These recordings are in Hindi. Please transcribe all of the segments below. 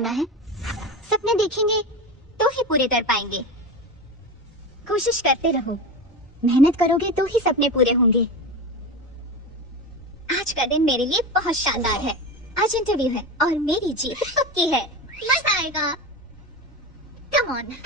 मानना है, सपने देखेंगे तो ही पूरे कर पाएंगे। कोशिश करते रहो, मेहनत करोगे तो ही सपने पूरे होंगे। आज का दिन मेरे लिए बहुत शानदार है। आज इंटरव्यू है और मेरी जीत पक्की है। मजा आएगा। Come on.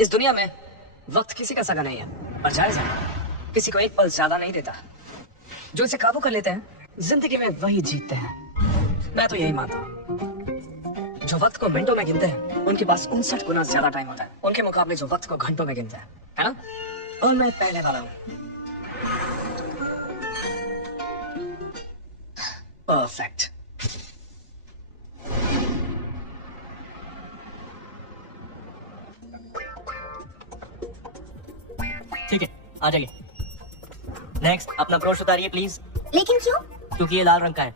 इस दुनिया में वक्त किसी का सगा नहीं है और जायज है, किसी को एक पल ज्यादा नहीं देता। जो इसे काबू कर लेते हैं जिंदगी में वही जीतते हैं। मैं तो यही मानता हूँ। जो वक्त को मिनटों में गिनते हैं उनके पास 59 गुना ज्यादा टाइम होता है उनके मुकाबले जो वक्त को घंटों में गिनते हैं, है ना? और मैं पहले वाला हूँ। परफेक्ट। ठीक है, आ जाइए। नेक्स्ट, अपना ब्रश उतारिए प्लीज। लेकिन क्यों? क्योंकि ये लाल रंग का है।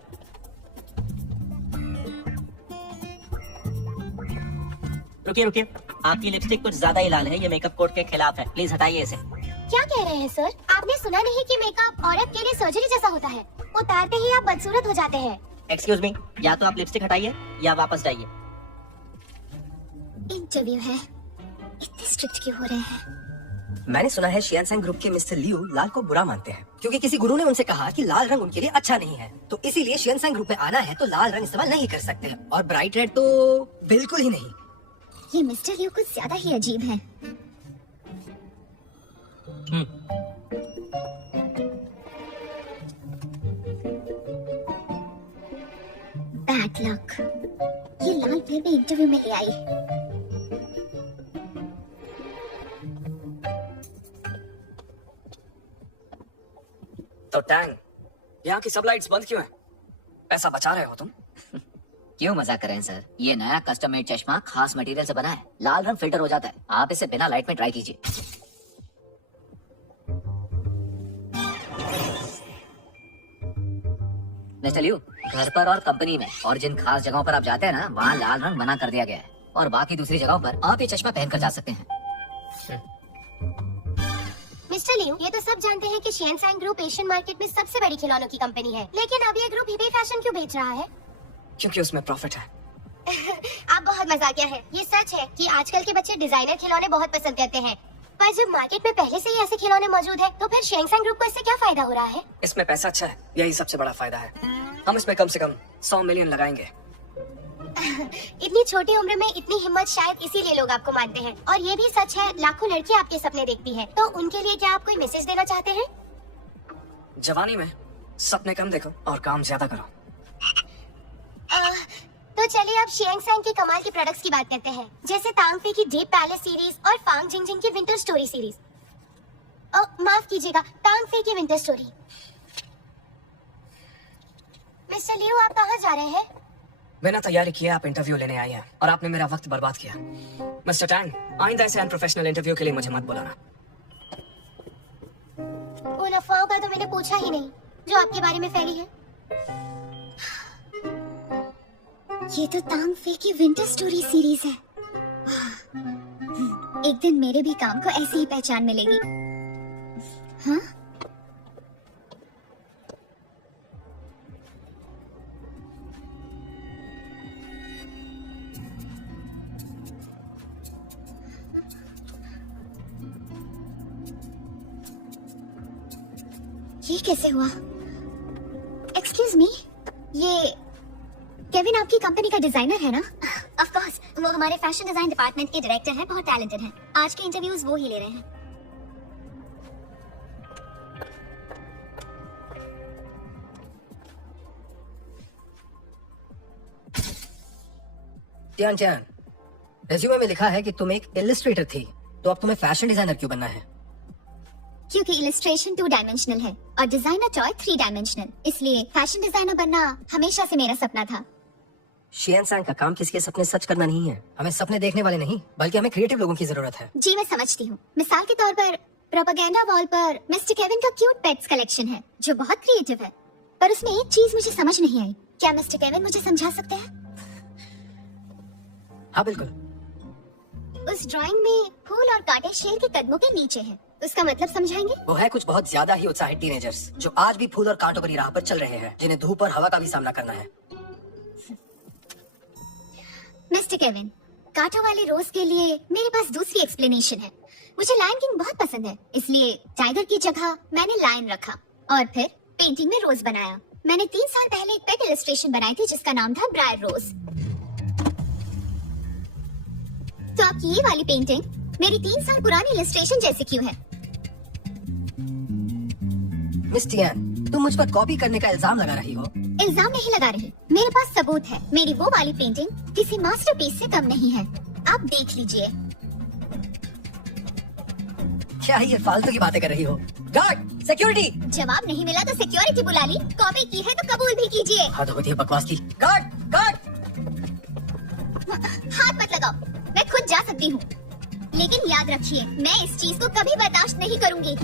रुकिए रुकिए, आपकी लिपस्टिक कुछ ज्यादा ही लाल है, ये मेकअप कोड के खिलाफ है, प्लीज हटाइए इसे। क्या कह रहे हैं सर? आपने सुना नहीं कि मेकअप औरत के लिए सर्जरी जैसा होता है? उतारते ही आप बदसूरत हो जाते हैं। एक्सक्यूज मी, या तो आप लिपस्टिक हटाइए या वापस जाइए। इंटरव्यू है, इतने स्ट्रिक्ट क्यों हो रहे हैं? मैंने सुना है शियानसैंग ग्रुप के मिस्टर लियू लाल को बुरा मानते हैं क्योंकि किसी गुरु ने उनसे कहा कि लाल रंग उनके लिए अच्छा नहीं है, तो इसीलिए शियानसैंग ग्रुप में आना है तो लाल रंग इस्तेमाल नहीं कर सकते हैं और ब्राइट रेड तो बिल्कुल ही नहीं। ये मिस्टर लियू कुछ ज्यादा ही अजीब है। बैड लक, ये लाल फिर भी इंटरव्यू में ले आई। तो टैंग, यहाँ की सब लाइट्स बंद क्यों हैं? पैसा बचा रहे हो तुम? क्यों मजाक कर रहे हैं सर? ये नया कस्टम मेड चश्मा खास मटेरियल से बना है, लाल रंग फिल्टर हो जाता है। आप इसे बिना लाइट में ट्राई कीजिए। मिस्टर लियू, घर पर और कंपनी में और जिन खास जगहों पर आप जाते हैं ना, वहाँ लाल रंग मना कर दिया गया है और बाकी दूसरी जगहों पर आप ये चश्मा पहनकर जा सकते हैं। मिस्टर लियू, ये तो सब जानते हैं कि शियानसैंग ग्रुप एशियन मार्केट में सबसे बड़ी खिलौनों की कंपनी है, लेकिन अब ये ग्रुप हिबे फैशन क्यों बेच रहा है? क्योंकि उसमें प्रॉफिट है। आप बहुत मजाकिया हैं। ये सच है कि आजकल के बच्चे डिजाइनर खिलौने बहुत पसंद करते हैं, पर जब मार्केट में पहले से ही ऐसे खिलौने मौजूद है, तो फिर शियानसैंग ग्रुप को इससे क्या फायदा हो रहा है? इसमें पैसा अच्छा है, यही सबसे बड़ा फायदा है। हम इसमें कम से कम 100 मिलियन लगाएंगे। इतनी छोटी उम्र में इतनी हिम्मत शायद इसीलिए लोग आपको मानते हैं। और ये भी सच है, लाखों लड़कियां आपके सपने देखती हैं। तो उनके लिए क्या आप कोई मैसेज देना चाहते हैं? जवानी में सपने कम देखो और काम ज्यादा करो। तो चलिए अब शियानसैंग के कमाल के प्रोडक्ट्स की बात करते हैं, जैसे तांगफे की डीप पैलेस सीरीज और फांग जिंगजिंग की विंटर स्टोरी सीरीज। माफ कीजिएगा, तांगफे की विंटर स्टोरी। मिस्टर लियू, आप कहाँ जा रहे हैं? बिना तैयारी किए आप इंटरव्यू लेने आई हैं और आपने मेरा वक्त बर्बाद किया। मिस्टर टैंग, आइंदा ऐसे अनप्रोफेशनल इंटरव्यू के लिए मुझे मत बुलाना। उन अफवाहों का तो मैंने पूछा ही नहीं जो आपके बारे में फैली है। ये तो तांगफे की विंटर स्टोरी सीरीज है। एक दिन मेरे भी काम को ऐसी ही पहचान मिलेगी। हाँ? ये कैसे हुआ? एक्सक्यूज मी, ये केविन आपकी कंपनी का डिजाइनर है ना? ऑफ कोर्स, वो हमारे फैशन डिजाइन डिपार्टमेंट के डायरेक्टर हैं, बहुत टैलेंटेड हैं। आज के इंटरव्यूज वो ही ले रहे हैं। टियान टियान, रेज्यूमे में लिखा है कि तुम एक इलस्ट्रेटर थी, तो अब तुम्हें फैशन डिजाइनर क्यों बनना है? क्योंकि इलस्ट्रेशन 2 डायमेंशनल है और डिजाइनर टॉय 3 डायमेंशनल, इसलिए फैशन डिजाइनर बनना हमेशा से मेरा सपना था। शियानसैंग का काम किसी के सपने सच करना नहीं है। हमें सपने देखने वाले नहीं, बल्कि हमें क्रिएटिव लोगों की जरूरत है। जी मैं समझती हूँ। मिसाल के तौर पर प्रोपेगेंडा वॉल पर मिस्टर केविन का क्यूट पेट्स कलेक्शन है जो बहुत क्रिएटिव है, पर उसमें एक चीज मुझे समझ नहीं आई। क्या मिस्टर केविन मुझे समझा सकते हैं? हाँ बिल्कुल। उस ड्राइंग में फूल और कांटे शेर के कदमों के नीचे हैं। उसका मतलब समझाएंगे? वो है कुछ बहुत ज्यादा ही उत्साहित टीनेजर्स जो आज भी फूल और कांटों भरी राह पर चल रहे हैं, जिन्हें धूप और हवा का भी सामना करना है। मिस्टर केविन, कांटों वाले रोज के लिए मेरे पास दूसरी एक्सप्लेनेशन है। मुझे लायन किंग बहुत पसंद है, इसलिए टाइगर की जगह मैंने लायन रखा और फिर पेंटिंग में रोज बनाया। मैंने 3 साल पहले एक पेट इलस्ट्रेशन बनाई थी जिसका नाम था ब्रायर रोज। तो आपकी ये वाली पेंटिंग मेरी 3 साल पुरानी इलस्ट्रेशन जैसी क्यों है? मिस टियान, तुम मुझ पर कॉपी करने का इल्जाम लगा रही हो। इल्जाम नहीं लगा रही, मेरे पास सबूत है। मेरी वो वाली पेंटिंग किसी मास्टरपीस से कम नहीं है। आप देख लीजिए। क्या ये फालतू की बातें कर रही हो? Guard, security! जवाब नहीं मिला तो सिक्योरिटी बुला ली। कॉपी की है तो कबूल भी कीजिए। हद होती है बकवास की। Guard, guard! हाथ मत लगाओ, मैं खुद जा सकती हूँ। लेकिन याद रखिए, मैं इस चीज को कभी बर्दाश्त नहीं करूंगी।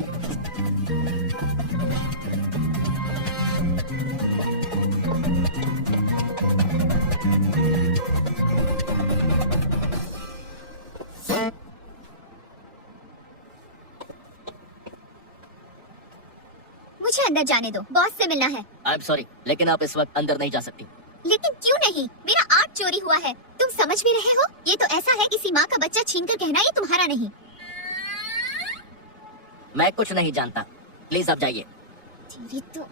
मुझे अंदर जाने दो, बॉस से मिलना है। आई एम सॉरी, लेकिन आप इस वक्त अंदर नहीं जा सकती। लेकिन क्यों नहीं? मेरा आर्ट चोरी हुआ है। तुम समझ भी रहे हो? ये तो ऐसा है किसी माँ का बच्चा छीनकर कहना ये तुम्हारा नहीं। मैं कुछ नहीं जानता, प्लीज आप जाइए। तेरी तो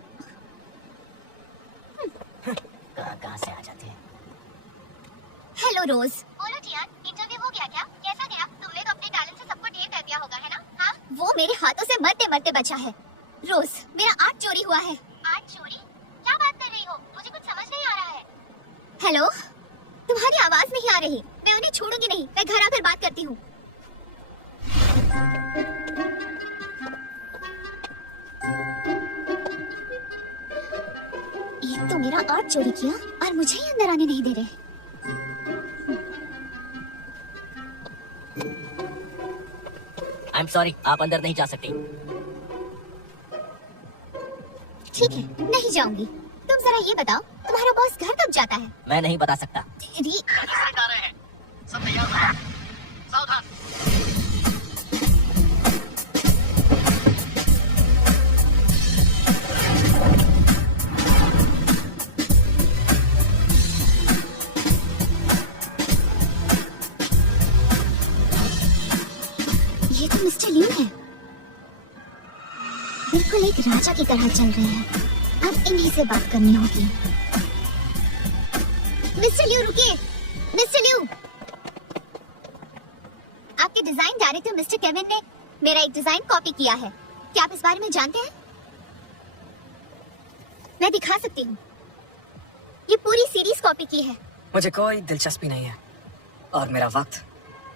कहाँ से आ जाते हैं? हेलो रोज। बोलो टियान, इंटरव्यू हो गया क्या? कैसा गया? तुमने तो अपने टैलेंट से सबको ढेर कर दिया होगा, है ना? हाँ? वो मेरे हाथों से मरते मरते बचा है। रोज, मेरा आर्ट चोरी हुआ है। आर्ट चोरी? क्या बात कर रही हो? मुझे कुछ समझ नहीं आ रहा है। हेलो, तुम्हारी आवाज नहीं आ रही। मैं उन्हें छोड़ूंगी नहीं, मैं घर आकर बात करती हूँ। एक तो मेरा आर्ट चोरी किया और मुझे ही अंदर आने नहीं दे रहे। आई एम सॉरी, आप अंदर नहीं जा सकती। ठीक है, नहीं जाऊंगी। तुम जरा ये बताओ, तुम्हारा बॉस घर कब जाता है? मैं नहीं बता सकता। तेरी सब तैयार हो, सावधान। ये तो मिस्टर लियू है। बिल्कुल एक राजा की तरह चल रहे हैं। अब इन्हीं से बात करनी होगी। मिस्टर लियू रुकिए। मिस्टर लियू, आपके डिजाइन डायरेक्टर मिस्टर केविन ने मेरा एक डिजाइन कॉपी किया है। क्या आप इस बारे में जानते हैं? मैं दिखा सकती हूँ। ये पूरी सीरीज कॉपी की है। मुझे कोई दिलचस्पी नहीं है और मेरा वक्त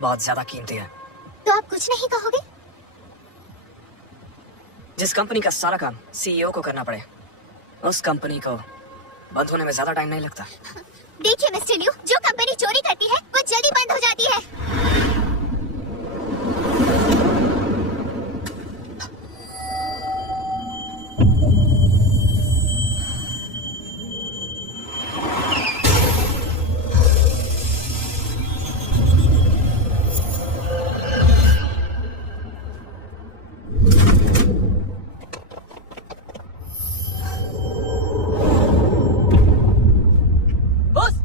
बहुत ज्यादा कीमती है। तो आप कुछ नहीं कहोगे? जिस कंपनी का सारा काम सीईओ को करना पड़े, उस कंपनी को बंद होने में ज्यादा टाइम नहीं लगता। देखिए मिस्टर लियू, जो कंपनी चोरी करती है वो जल्दी बंद हो जाती है।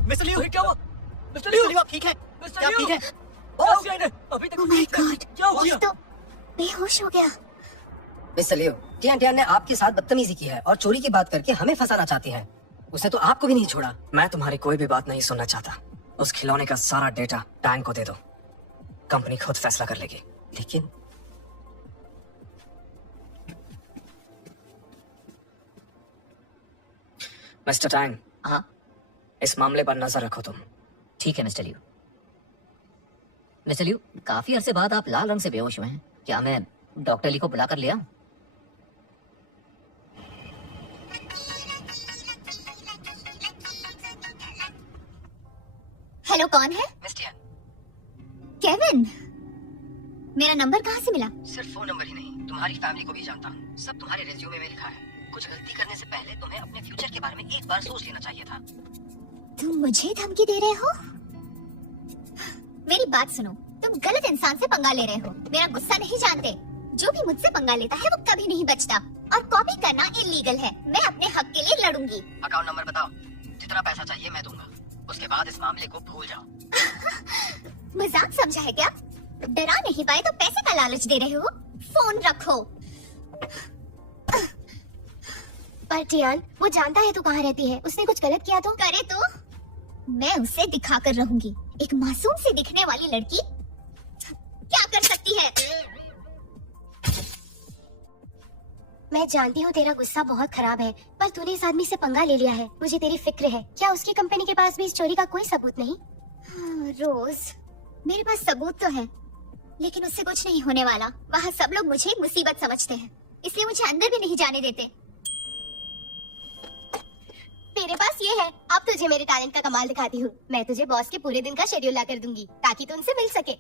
मिस्टर लियू, क्या हुआ? मिस्टर लियू, आप ठीक है? मिस्टर क्या आप लियू, ठीक है? बॉस अभी तक ओह माय गॉड, क्या हो बॉस गया? तो बेहोश हो गया। मिस्टर लियो, टियान टियान ने आपके साथ बदतमीजी की है और चोरी की बात करके हमें फंसाना चाहती है। उसने तो आपको भी नहीं छोड़ा। मैं तुम्हारी कोई भी बात नहीं सुनना चाहता। उस खिलौने का सारा डेटा टैंक को दे दो, कंपनी खुद फैसला कर लेगी। लेकिन मिस्टर टैंग, हाँ, इस मामले पर नजर रखो तुम। ठीक है मिस्टर लियू। मिस्टर लियू, काफी अरसे बाद आप लाल रंग से बेहोश हुए हैं। क्या मैं डॉक्टर ली को बुलाकर ले आऊं? हेलो, कौन है? मिस टियान, केविन, मेरा नंबर कहाँ से मिला? सिर्फ फोन नंबर ही नहीं, तुम्हारी फैमिली को भी जानता हूँ। सब तुम्हारे रिज्यूमे में लिखा है। कुछ गलती करने से पहले तुम्हें अपने फ्यूचर के बारे में एक बार सोच लेना चाहिए था। तुम मुझे धमकी दे रहे हो? मेरी बात सुनो, तुम गलत इंसान से पंगा ले रहे हो। मेरा गुस्सा नहीं जानते। जो भी मुझसे पंगा लेता है वो कभी नहीं बचता, और कॉपी करना इलीगल है। मैं अपने हक के लिए लड़ूंगी। अकाउंट नंबर बताओ, जितना पैसा चाहिए मैं दूंगा, उसके बाद इस मामले को भूल जाओ। मजाक समझा है क्या? डरा नहीं पाए तो पैसे का लालच दे रहे हो? फोन रखो। पर टियान, वो जानता है तू कहाँ रहती है। उसने कुछ गलत किया तो? करे तो मैं उसे दिखा कर रहूंगी। एक मासूम सी दिखने वाली लड़की क्या कर सकती है? मैं जानती हूँ तेरा गुस्सा बहुत खराब है, पर तूने इस आदमी से पंगा ले लिया है। मुझे तेरी फिक्र है। क्या उसकी कंपनी के पास भी इस चोरी का कोई सबूत नहीं? रोज, मेरे पास सबूत तो है, लेकिन उससे कुछ नहीं होने वाला। वहाँ सब लोग मुझे एक मुसीबत समझते हैं, इसलिए मुझे अंदर भी नहीं जाने देते। मेरे पास ये है। अब तुझे मेरे टैलेंट का कमाल दिखाती हूँ। मैं तुझे बॉस के पूरे दिन का शेड्यूल ला कर दूंगी, ताकि तू उनसे मिल सके।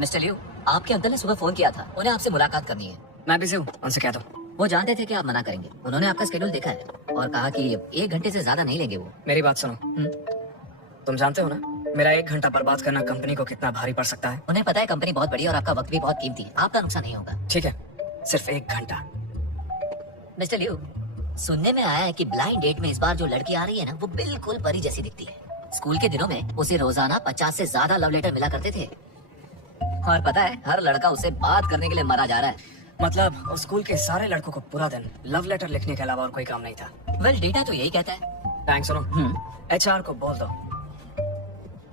मिस्टर लियू, आपके अंकल ने सुबह फोन किया था, उन्हें आपसे मुलाकात करनी है। मैं बिजी हूँ, उनसे कह दो। वो जानते थे कि आप मना करेंगे। उन्होंने आपका शेड्यूल देखा है और कहा कि 1 घंटे से ज्यादा नहीं लेंगे वो। मेरी बात सुनो, तुम जानते हो ना मेरा 1 घंटा बर्बाद करना कंपनी को कितना भारी पड़ सकता है। उन्हें पता है कंपनी बहुत बड़ी है और आपका वक्त भी बहुत कीमती है। आपका नुकसान नहीं होगा। ठीक है, सिर्फ 1 घंटा। मिस्टर लियू, सुनने में आया है कि ब्लाइंड डेट में इस बार जो लड़की आ रही है ना, वो बिल्कुल परी जैसी दिखती है। स्कूल के दिनों में उसे रोजाना 50 से ज्यादा लव लेटर मिला करते थे, और पता है हर लड़का उसे बात करने के लिए मरा जा रहा है। मतलब उस स्कूल के सारे लड़कों को पूरा दिन लव लेटर लिखने के अलावा और कोई काम नहीं था। वेल, डेटा तो यही कहता है। थैंक्स। सुनो, HR को बोल दो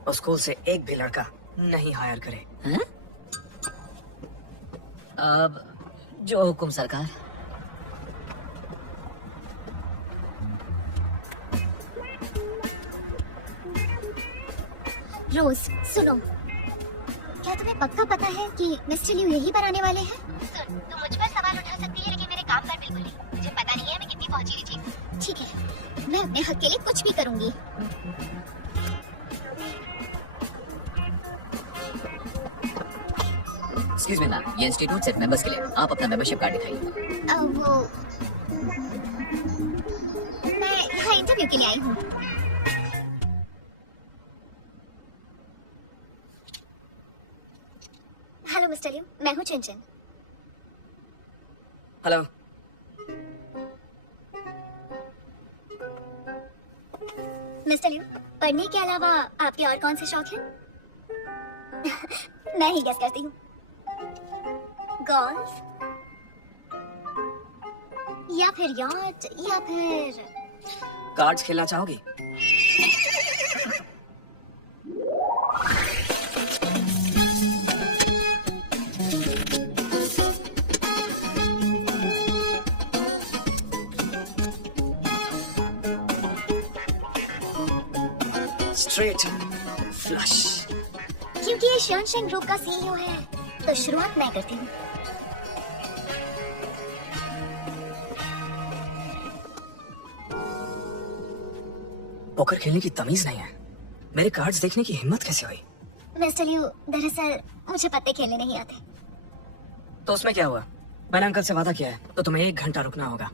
उस स्कूल से एक भी लड़का नहीं हायर करे। हैं? अब जो हुकुम सरकार। रोज सुनो, क्या तुम्हें पक्का पता है कि मिस्टर लियू यहीं पर आने वाले हैं? सुन, तू मुझ पर सवाल उठा सकती है, लेकिन मेरे काम पर बिल्कुल नहीं। मुझे पता नहीं है मैं कितनी पहुंची हुई थी। ठीक है, मैं अपने हक के लिए कुछ भी करूंगी। एक्सक्यूज मी मैम, ये इंस्टीट्यूट सिर्फ मेंबर्स के लिए। आप अपना मेंबरशिप कार्ड दिखाइए। वो मैं यहाँ इंटरव्यू के लिए आई हूँ। हेलो मिस्टर लियू, मैं हूँ चिंचिन। हेलो। मिस्टर लियू, पढ़ने के अलावा आपके और कौन से शौक हैं? मैं ही गेस करती हूँ। गोल्फ या फिर यॉट या फिर कार्ड्स खेलना चाहोगी? Straight flush. क्योंकि ये शियानशेंग ग्रुप का सीईओ है, तो शुरुआत मैं करती हूँ। पोकर खेलने की तमीज नहीं है। मेरे कार्ड्स देखने की हिम्मत कैसे हुई? मिस्टर लियू, दरअसल मुझे पत्ते खेलने नहीं आते। तो उसमें क्या हुआ? मैंने अंकल से वादा किया है, तो तुम्हें 1 घंटा रुकना होगा।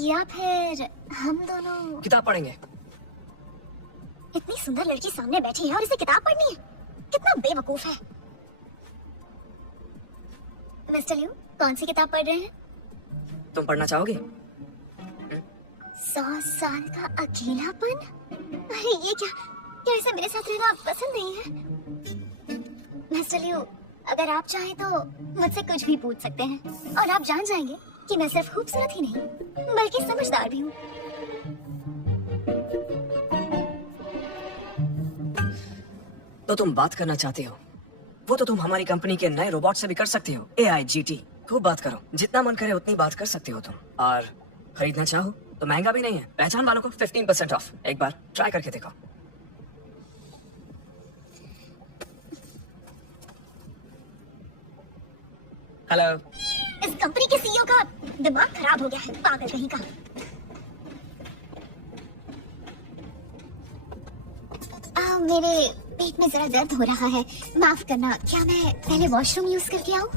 या फिर हम दोनों किताब पढ़ेंगे। इतनी सुंदर लड़की सामने बैठी है और इसे किताब पढ़नी है? कितना बेवकूफ है। मिस्टर लियू, कौन सी किताब पढ़ रहे हैं? तुम पढ़ना चाहोगी? 100 साल का अकेलापन? अरे ये क्या इसे मेरे साथ रहना पसंद नहीं है? मिस्टर लियू, अगर आप चाहें तो मुझसे कुछ भी पूछ सकते हैं, और आप जान जाएंगे कि मैं सिर्फ खूबसूरत ही नहीं बल्कि समझदार भी हूँ। तो तुम बात करना चाहती हो? वो तो तुम हमारी कंपनी के नए रोबोट से भी कर सकती हो। AIGT। खूब बात करो, जितना मन करे उतनी बात कर सकती हो तुम। और खरीदना चाहो तो महंगा भी नहीं है। पहचान वालों को 15% ऑफ। एक बार ट्राई करके देखो। हेलो। इस कंपनी के सीईओ का दिमाग खराब हो गया है, पागल कहीं का। मेरे पेट में जरा दर्द हो रहा है, माफ करना। क्या मैं पहले वॉशरूम यूज करके आऊं?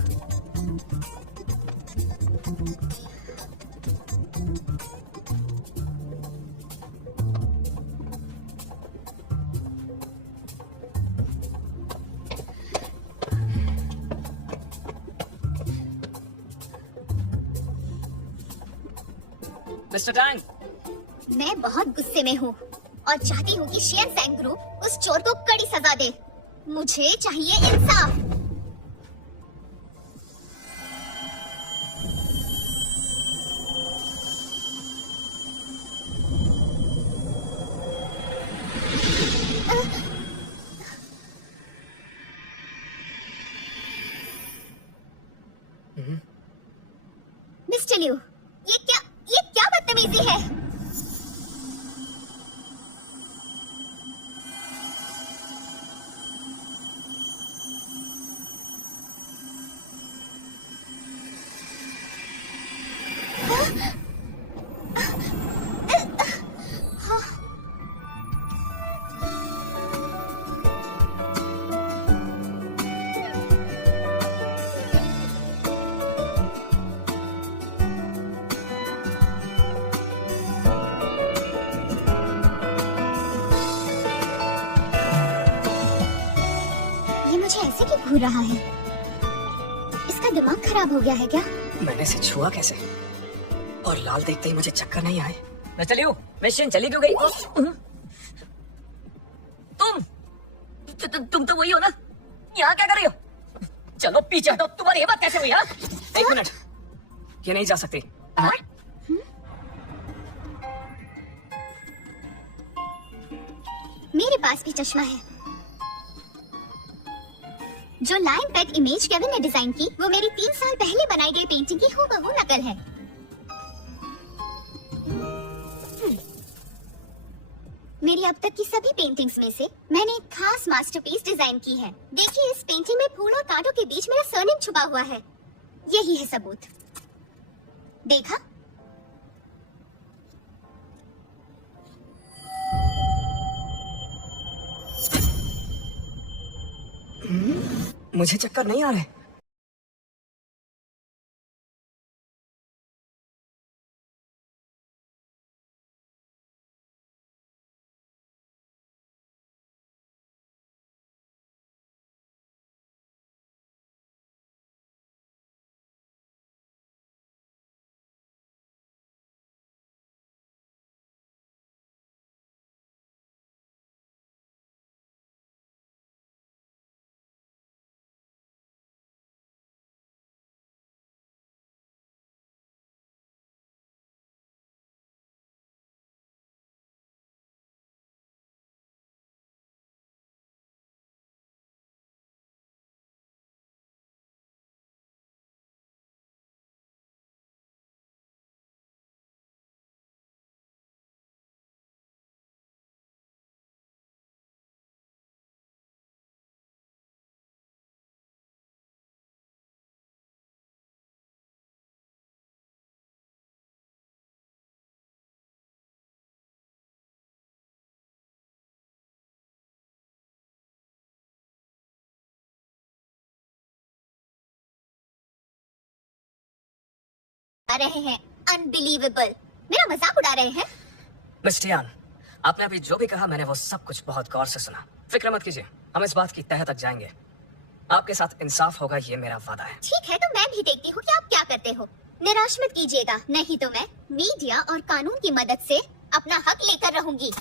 मिस्टर टैंग, मैं बहुत गुस्से में हूँ और चाहती हूँ कि शियन सैंग ग्रुप उस चोर को कड़ी सजा दे। मुझे चाहिए इंसाफ। मिस्टर लिू, ये क्या बदतमीजी है? ये मुझे ऐसे क्यों घूर रहा है? इसका दिमाग खराब हो गया है क्या? मैंने इसे छुआ कैसे? और लाल देखते ही मुझे चक्कर नहीं आए। मिस्टर लियू, मिशन चली क्यों गई? तुम तो वही हो ना? यहाँ क्या कर रही हो? चलो पीछे हटो। तुम्हारी हिम्मत कैसे हुई? हाँ? एक मिनट, ये नहीं जा सकती। हाँ? मेरे पास भी चश्मा है। जो लाइन पेट इमेज केविन ने डिजाइन की, वो मेरी 3 साल पहले बनाई गई पेंटिंग की हूबहू नकल है। मेरी अब तक की सभी पेंटिंग्स में से मैंने एक खास मास्टरपीस डिजाइन की है। देखिए, इस पेंटिंग में फूल और कांटों के बीच मेरा सरनेम छुपा हुआ है। यही है सबूत। देखा? मुझे चक्कर नहीं आ रहे। आ रहे हैं। अनबिलीवेबल। मेरा मजाक उड़ा रहे हैं? मिस्टर यान, आपने अभी जो भी कहा मैंने वो सब कुछ बहुत गौर से सुना। फिक्र मत कीजिए, हम इस बात की तह तक जाएंगे। आपके साथ इंसाफ होगा, ये मेरा वादा है। ठीक है, तो मैं भी देखती हूँ कि आप क्या करते हो। निराश मत कीजिएगा, नहीं तो मैं मीडिया और कानून की मदद से अपना हक लेकर रहूंगी।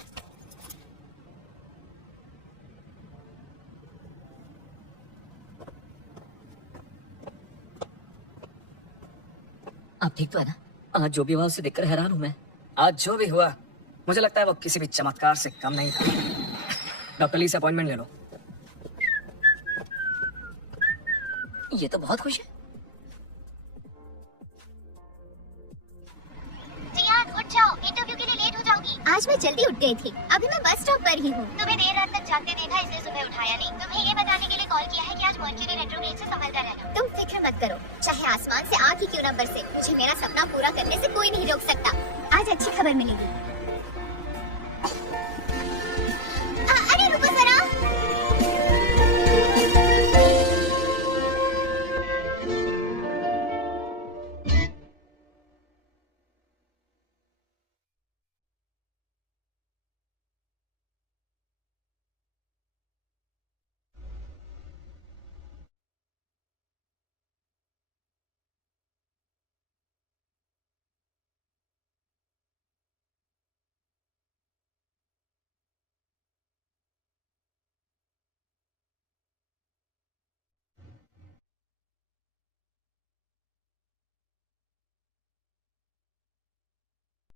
आप ठीक तो है ना? आज जो भी हुआ उससे देखकर हैरान हूँ मैं। आज जो भी हुआ, मुझे लगता है वो किसी भी चमत्कार से कम नहीं था। डॉक्टर ली से अपॉइंटमेंट ले लो। ये तो बहुत खुश है। जियान, उठ जाओ, इंटरव्यू के लिए लेट हो जाऊंगी। आज मैं जल्दी उठ गई थी, अभी मैं बस स्टॉप पर ही हूँ। तुम्हें देर रात तक जागते देखा, इसलिए सुबह उठाया नहीं। तुम्हें ये बताने के लिए कॉल किया है कि आज मर्क्यूरी रेट्रोग्रेड से संभल कर रहना। तुम फिक्र मत करो, चाहे आसमान से आग ही क्यों न बरसे, मुझे